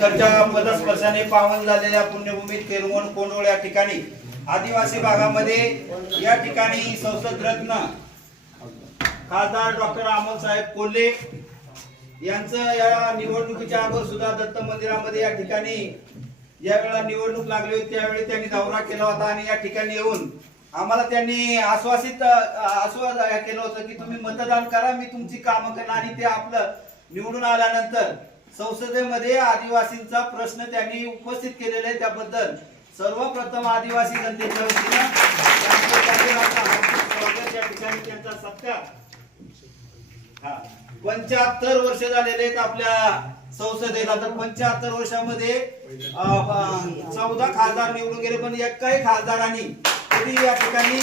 घरच्या पदस्पर्शाने पावन झालेल्या पुण्यभूमीत केरवण कोंडोळ या ठिकाणी आदिवासी भागामध्ये या ठिकाणी संसद रत्न खासदार डॉक्टर अमोल साहेब कोल्हे यांचं या निवडणुकीच्या अगोदर सुद्धा दत्त मंदिरामध्ये या ठिकाणी ज्यावेळेला निवडणूक लागली होती त्यावेळी त्यांनी दौरा केला होता आणि या ठिकाणी येऊन आम्हाला त्यांनी आश्वासित आश्वास केलं होतं की तुम्ही मतदान करा मी तुमची कामं करणार आणि ते आपलं निवडून आल्यानंतर संसदेमध्ये आदिवासींचा प्रश्न त्यांनी उपस्थित केलेला आहे त्याबद्दल सर्वप्रथम आदिवासी जनतेच्या वतीनं त्यांचा सत्कार हा. पंच्याहत्तर वर्ष झालेले आहेत आपल्या संसदेला तर पंच्याहत्तर वर्षामध्ये चौदा खासदार निवडून गेले पण एकाही खासदारांनी तरी या ठिकाणी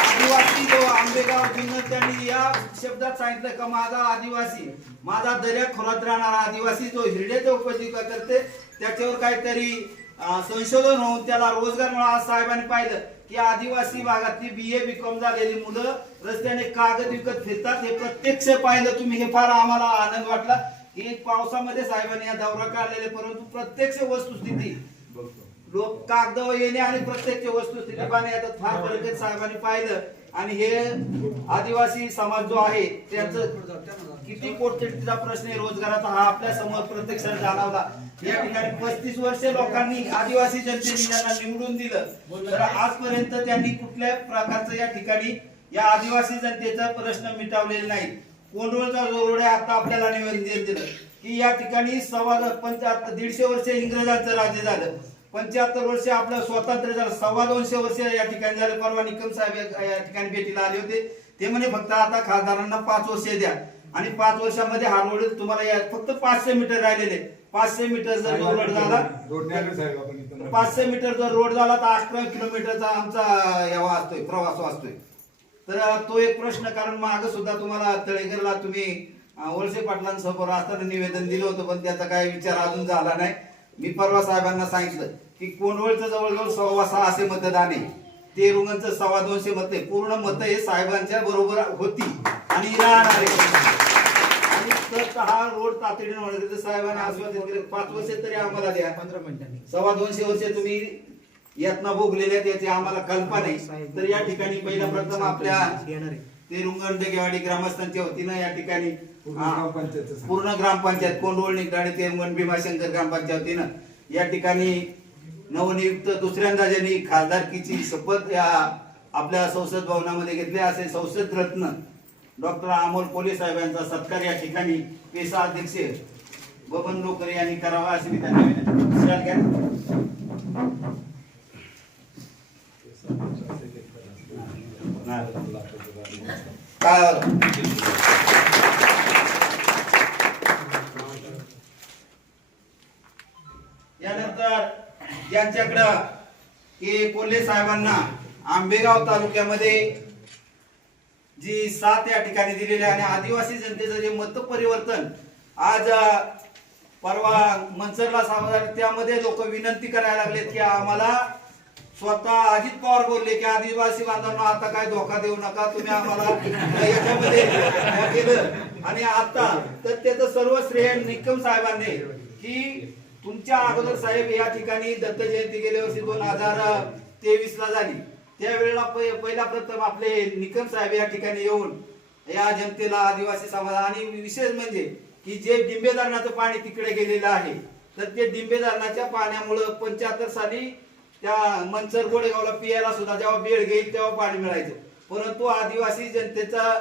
आदिवासी जो आंबेगाव जिल्ह्यात त्यांनी या शब्दात सांगितलं का माझा आदिवासी माझा दर्या खोलात राहणारा आदिवासी जो हिरड्याचा उपजीविका करते त्याच्यावर काहीतरी संशोधन होऊन त्याला रोजगार मिळावा साहेबांनी पाहिलं की आदिवासी भागातली बी ए बी कॉम झालेली मुलं रस्त्याने कागद विकत फिरतात. हे प्रत्यक्ष पाहिलं तुम्ही हे फार आम्हाला आनंद वाटला. की पावसामध्ये साहेबांनी हा दौरा काढलेले परंतु प्रत्यक्ष वस्तुस्थिती. लोक कागद येणे आणि प्रत्यक्ष वस्तुस्थिती पाहणे आता फार फरक साहेबांनी पाहिलं. आणि हे आदिवासी समाज जो आहे त्याचं किती कोटीचा प्रश्न आहे रोजगाराचा हा आपल्यासमोर प्रत्यक्षात जाणवला. या ठिकाणी पस्तीस वर्ष लोकांनी आदिवासी जनतेने त्यांना निवडून दिलं. तर आजपर्यंत त्यांनी कुठल्या प्रकारचं या ठिकाणी या आदिवासी जनतेचा प्रश्न मिटवलेला नाही. कोंडोळचा जोरोडे आता आपल्याला निवेदन दिलं. की या ठिकाणी सव्वा पंच दीडशे वर्ष इंग्रजांचं राज्य झालं. पंच्याहत्तर वर्ष आपलं स्वातंत्र्य झालं. सव्वा दोनशे वर्ष या ठिकाणी झाले. परवा निकम साहेब या- ठिकाणी भेटीला आले होते. ते म्हणे फक्त आता खासदारांना पाच वर्ष द्या. आणि पाच वर्षामध्ये हा रोड तुम्हाला या फक्त पाचशे मीटर राहिलेले पाचशे मीटर जर रोड झाला पाचशे मीटर जर रोड झाला तर अकरा किलोमीटरचा आमचा यावा असतोय प्रवास असतोय तर तो एक प्रश्न कारण माग सुद्धा तुम्हाला तळेकरला तुम्ही वळसे पाटलांसमोर असताना निवेदन दिलं होतं पण त्याचा काही विचार अजून झाला नाही. मी परवा साहेबांना सांगितलं की कोंडवळचं जवळजवळ सव्वा सहाशे मतदान आहे. ते रुग्णांचं सव्वा दोनशे मत आहे. पूर्ण मत हे साहेबांच्या बरोबर होती आणि हा रोड तातडीने होणार साहेबांनी आश्वासन केलं पाच वर्ष तरी आम्हाला द्या. पंधरा मिनिटांनी. सव्वा दोनशे वर्ष तुम्ही यातना भोगलेल्या आहेत याची आम्हाला कल्पना नाही तर या ठिकाणी पहिला प्रथम आपल्या ते रुंगणडेगेवाडी ग्रामस्थांच्या वतीनं या ठिकाणी पूर्ण हा, ग्रामपंचायतचं सांग. पूर्ण ग्रामपंचायत कोंडवळ निगडाणी ते रुंगण भीमाशंकर ग्रामपंचायतीनं या ठिकाणी नवनियुक्त दुसऱ्यांदा ज्यांनी खासदारकीची शपथ या आपल्या संसद भवनामध्ये घेतली असे संसद रत्न डॉक्टर अमोल कोले साहेबांचा सत्कार या ठिकाणी पेसा अध्यक्ष बबन लोकरे यांनी करावा अशी मी त्यांना विनंती विचार घ्या. काय यानंतर यांच्याकडं की कोल्हे साहेबांना आंबेगाव तालुक्यामध्ये जी साथ या ठिकाणी दिलेली आहे आणि आदिवासी जनतेचं जे मत परिवर्तन आज परवा मनसरला सावधान त्यामध्ये लोक विनंती करायला लागलेत की आम्हाला स्वतः अजित पवार बोलले की आदिवासी बांधवांना आता काय धोका देऊ नका तुम्ही आम्हाला याच्यामध्ये केलं. आणि आता तर त्याचं सर्व श्रेय निकम साहेबांनी की तुमच्या अगोदर साहेब या ठिकाणी दत्त जयंती गेल्या वर्षी दोन हजार तेवीस ला झाली. त्यावेळेला पहिला प्रथम आपले निकम साहेब या ठिकाणी येऊन या जनतेला आदिवासी समाज आणि विशेष म्हणजे की जे डिंबे धरणाचं पाणी तिकडे गेलेलं आहे तर ते डिंबे धरणाच्या पाण्यामुळं पंच्याहत्तर साली त्या मनसर गोडेगावला पियाला सुद्धा जेव्हा बेळ घेईल तेव्हा पाणी मिळायचं. परंतु आदिवासी जनतेचा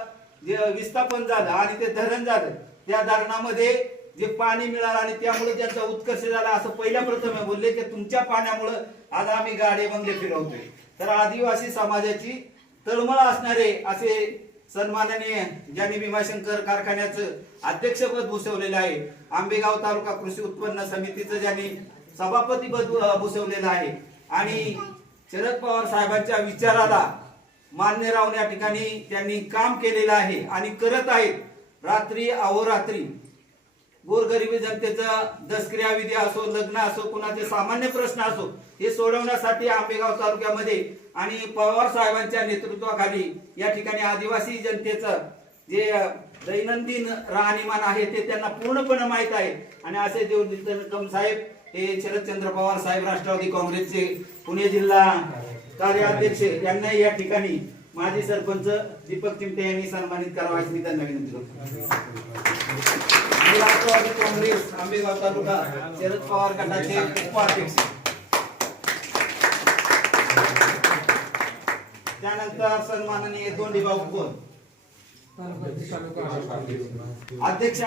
जे विस्थापन झालं आणि ते धरण झालं त्या धरणामध्ये जे पाणी मिळालं आणि त्यामुळे त्यांचा उत्कर्ष झाला असं पहिल्या प्रथम बोलले की तुमच्या पाण्यामुळं आज आम्ही गाडे बंगले फिरवतोय. तर आदिवासी समाजाची तळमळ असणारे असे सन्माननीय ज्यांनी भीमाशंकर कारखान्याचं अध्यक्षपद भूषवलेलं आहे आंबेगाव तालुका कृषी उत्पन्न समितीचं ज्यांनी सभापतीपद अ, भूषवलेलं आहे आणि शरद पवार साहेबांच्या विचाराला मान्य राहून या ठिकाणी त्यांनी काम केलेलं आहे आणि करत आहेत. रात्री अहोरात्री. गोरगरिबी जनतेचा दसक्रिया विधी असो लग्न असो कुणाचे सामान्य प्रश्न असो हे सोडवण्यासाठी आंबेगाव तालुक्यामध्ये आणि पवार साहेबांच्या नेतृत्वाखाली या ठिकाणी आदिवासी जनतेचं जे दैनंदिन राहणीमान आहे ते त्यांना पूर्णपणे माहीत आहे. आणि असे देव साहेब हे शरदचंद्र पवार साहेब राष्ट्रवादी काँग्रेसचे पुणे जिल्हा कार्याध्यक्ष यांना या ठिकाणी माजी सरपंच दीपक चिमटे यांनी सन्मानित करावा अशी मी त्यांना विनंती करतो. राष्ट्रवादी काँग्रेस आंबेगाव तालुका शरद पवार गटाचे उपाध्यक्ष. त्यानंतर सन्माननीय दोंडीबाऊ कोण अध्यक्ष